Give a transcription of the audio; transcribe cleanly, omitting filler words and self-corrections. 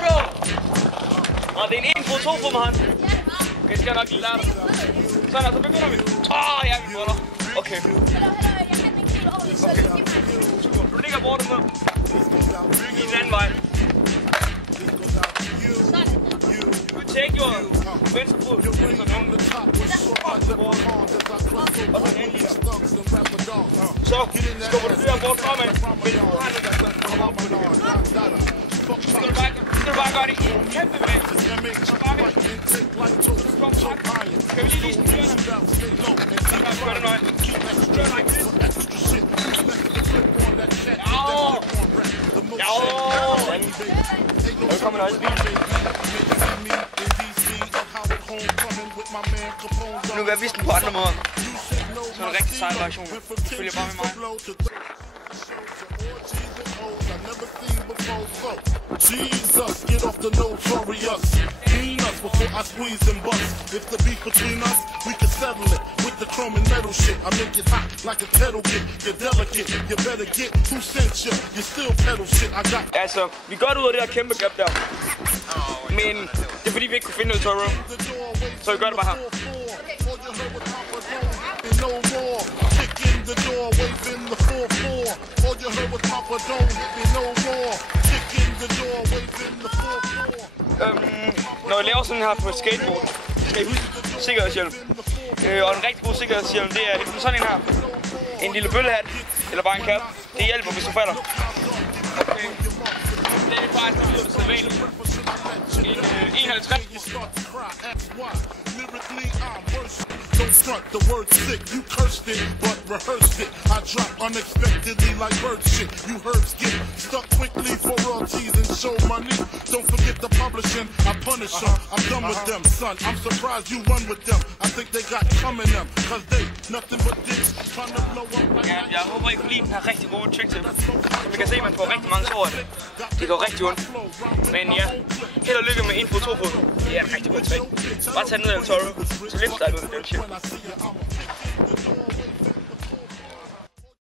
bro! Og det er en 1 fod, 2 fod med hånd. Okay, skal jeg nok lige lære dig. Sådan, så begynder vi. Ja, vi får dig. Okay. Super. Du ligger bordet ned. I den anden vej. Du take your venstre fod. Så skubber du det her bort fremad. Så skal du bare gøre det i en kæmpe bevægelse. Så bakker det. Skal vi lige styre den? Gør det nøje. Styr like this. Der kommer en bil. Nu vil jeg vise den på andre måder. Så er det rigtig sejt reaktion. Følger bare med mig. Jesus, get off the notorious. Clean us before I squeeze and bust. If the beef between us, we can settle it with the chrome and metal shit. I make it hot like a kettle get. You're delicate, you better get who sent you. You still pedal shit. I got. Altså, vi går ud af det her kæmpe gap der. Men det er fordi vi ikke kunne finde noget tørre. Så vi gør det bare her. No more. Kick in the door, waving the 4-4. All you heard was Papa, don't hit me no more. Kick in the door, waving the 4-4. Når jeg laver sådan her på skateboard, skal I huske sikkerhedshjelm. Og en rigtig god sikkerhedshjelm, det er ligesom sådan en her. En lille bøllehat, eller bare en cap. Det hjælper, hvis du falder. Okay. Det er faktisk noget, der er sædvanligt. En 51. Don't front, the word sick, you cursed it, but rehearsed it. I drop unexpectedly like bird shit. You herbs get stuck quickly for royalties and show money. Don't forget the publishing, I punish them. I'm done with them, son. I'm surprised you run with them. I think they got coming them, cause they nothing but dicks trying to blow up like ja, jeg håber, I kunne lide den her rigtig gode trick til. Som vi kan se, man får rigtig mange sår af det. Det går rigtig ondt. Men ja, held og lykke med 1 fod, 2 fod. Det er en rigtig god trick. Bare tag ned af en tørre, så lidt dig ud af den shit.